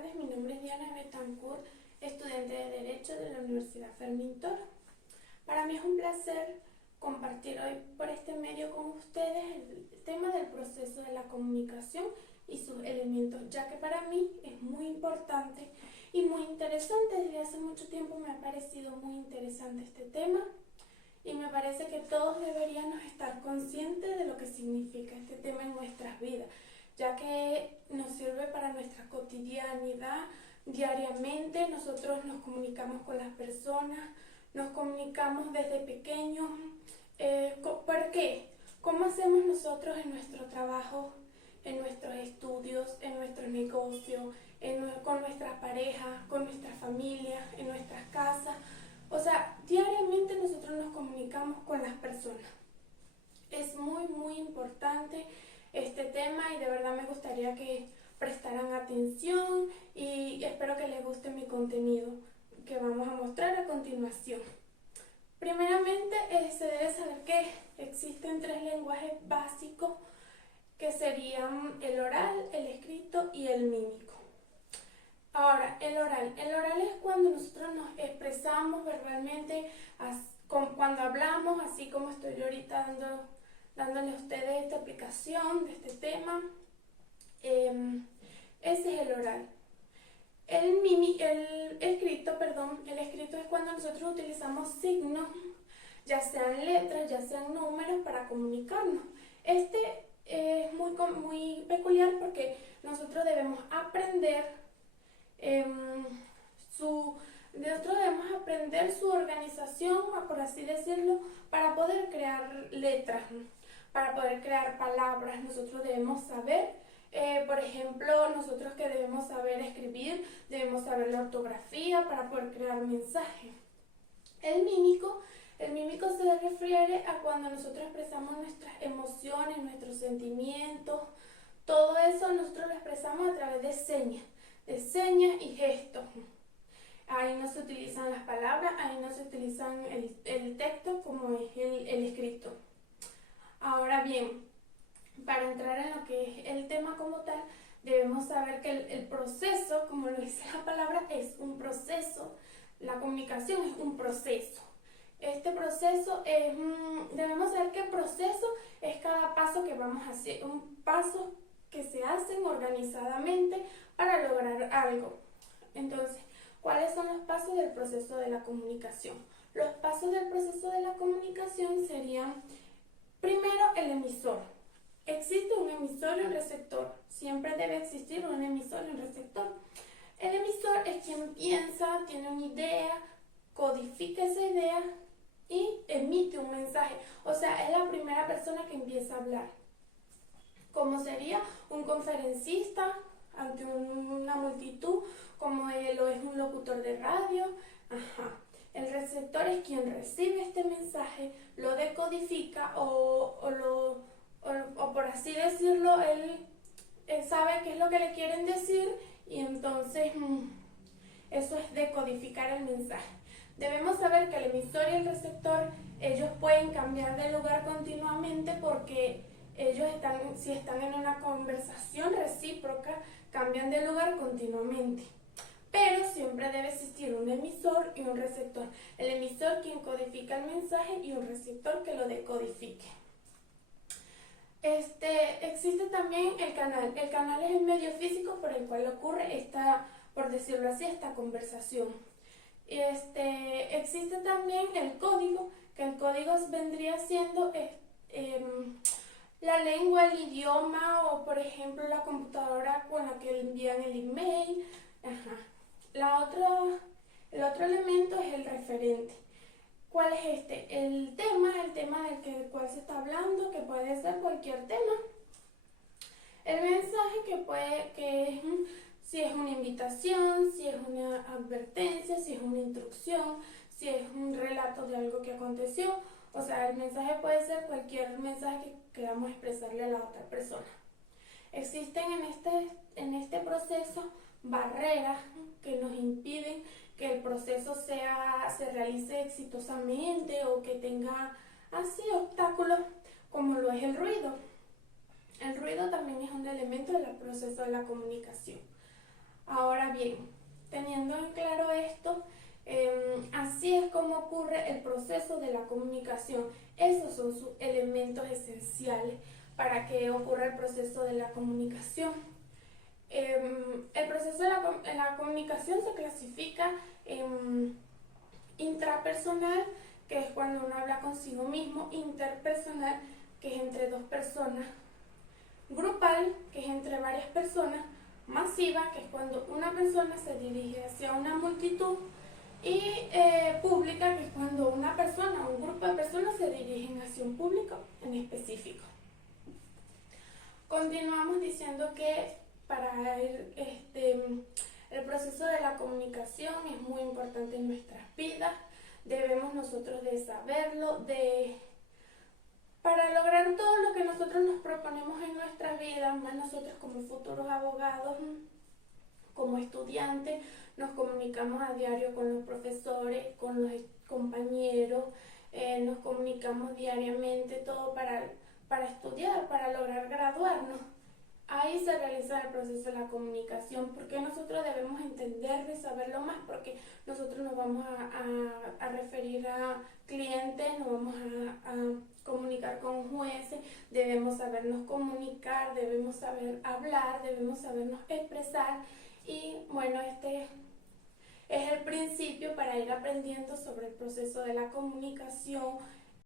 tardes, mi nombre es Diana Betancourt, estudiante de Derecho de la Universidad Fermín Toro. Para mí es un placer compartir hoy por este medio con ustedes el tema del proceso de la comunicación y sus elementos, ya que para mí es muy importante y muy interesante. Desde hace mucho tiempo me ha parecido muy interesante este tema y me parece que todos deberíamos estar conscientes de lo que significa este tema en nuestras vidas, ya que nos sirve para nuestra cotidianidad. Diariamente nosotros nos comunicamos con las personas, nos comunicamos desde pequeños. ¿Por qué? ¿Cómo hacemos nosotros en nuestro trabajo, en nuestros estudios, en nuestros negocios, con nuestras parejas, con nuestras familias, en nuestras casas? O sea, diariamente nosotros nos comunicamos con las personas. Es muy importante este tema y de verdad me gustaría que prestaran atención y espero que les guste mi contenido que vamos a mostrar a continuación. Primeramente, se debe saber que existen 3 lenguajes básicos que serían el oral, el escrito y el mímico. Ahora, el oral. El oral es cuando nosotros nos expresamos verbalmente, cuando hablamos, así como estoy yo ahorita dándole a ustedes esta explicación de este tema. Ese es el oral. El escrito es cuando nosotros utilizamos signos, ya sean letras, ya sean números, para comunicarnos. Este es muy peculiar porque nosotros debemos aprender su organización, por así decirlo, para poder crear letras, para poder crear palabras. Nosotros debemos saber, por ejemplo, nosotros que debemos saber escribir, debemos saber la ortografía para poder crear mensajes. El mímico se refiere a cuando nosotros expresamos nuestras emociones, nuestros sentimientos. Todo eso nosotros lo expresamos a través de señas y gestos. Ahí no se utilizan las palabras, ahí no se utilizan el texto como es el escrito. Ahora bien, para entrar en lo que es el tema como tal, debemos saber que el proceso, como lo dice la palabra, es un proceso. La comunicación es un proceso. Este proceso debemos saber que el proceso es cada paso que vamos a hacer, un paso que se hacen organizadamente para lograr algo. Entonces, ¿cuáles son los pasos del proceso de la comunicación? Los pasos del proceso de la comunicación serían, primero, el emisor. Existe un emisor y un receptor. Siempre debe existir un emisor y un receptor. El emisor es quien piensa, tiene una idea, codifica esa idea y emite un mensaje. O sea, es la primera persona que empieza a hablar. Como sería un conferencista ante una multitud, como lo es un locutor de radio. El receptor es quien recibe este mensaje, lo decodifica o por así decirlo, él sabe qué es lo que le quieren decir y entonces eso es decodificar el mensaje. Debemos saber que el emisor y el receptor, ellos pueden cambiar de lugar continuamente porque ellos si están en una conversación recíproca, cambian de lugar continuamente. Pero siempre debe existir un emisor y un receptor. El emisor quien codifica el mensaje y un receptor que lo decodifique. Existe también el canal. El canal es el medio físico por el cual ocurre esta, por decirlo así, esta conversación. Existe también el código, que el código vendría siendo la lengua, el idioma o por ejemplo la computadora con la que envían el email. El otro elemento es el referente. ¿Cuál es este? El tema del cual se está hablando, que puede ser cualquier tema. El mensaje si es una invitación, si es una advertencia, si es una instrucción, si es un relato de algo que aconteció. O sea, el mensaje puede ser cualquier mensaje que queramos expresarle a la otra persona. Existen en este proceso barreras que nos impiden que el proceso se realice exitosamente o que tenga así obstáculos, como lo es el ruido. El ruido también es un elemento del proceso de la comunicación. Ahora bien, teniendo en claro esto, así es como ocurre el proceso de la comunicación. Esos son sus elementos esenciales para que ocurra el proceso de la comunicación. El proceso de la comunicación se clasifica en intrapersonal, que es cuando uno habla consigo mismo; interpersonal, que es entre dos personas; grupal, que es entre varias personas; masiva, que es cuando una persona se dirige hacia una multitud; y pública, que es cuando una persona o un grupo de personas se dirigen hacia un público en específico. Continuamos diciendo que para el proceso de la comunicación es muy importante en nuestras vidas. Debemos nosotros de saberlo, para lograr todo lo que nosotros nos proponemos en nuestras vidas, más nosotros como futuros abogados, como estudiantes, nos comunicamos a diario con los profesores, con los compañeros, nos comunicamos diariamente, todo para estudiar, para lograr graduarnos. Ahí se realiza el proceso de la comunicación, porque nosotros debemos entenderlo y saberlo más, porque nosotros nos vamos a referir a clientes, nos vamos a comunicar con jueces, debemos sabernos comunicar, debemos saber hablar, debemos sabernos expresar. Y bueno, este es el principio para ir aprendiendo sobre el proceso de la comunicación,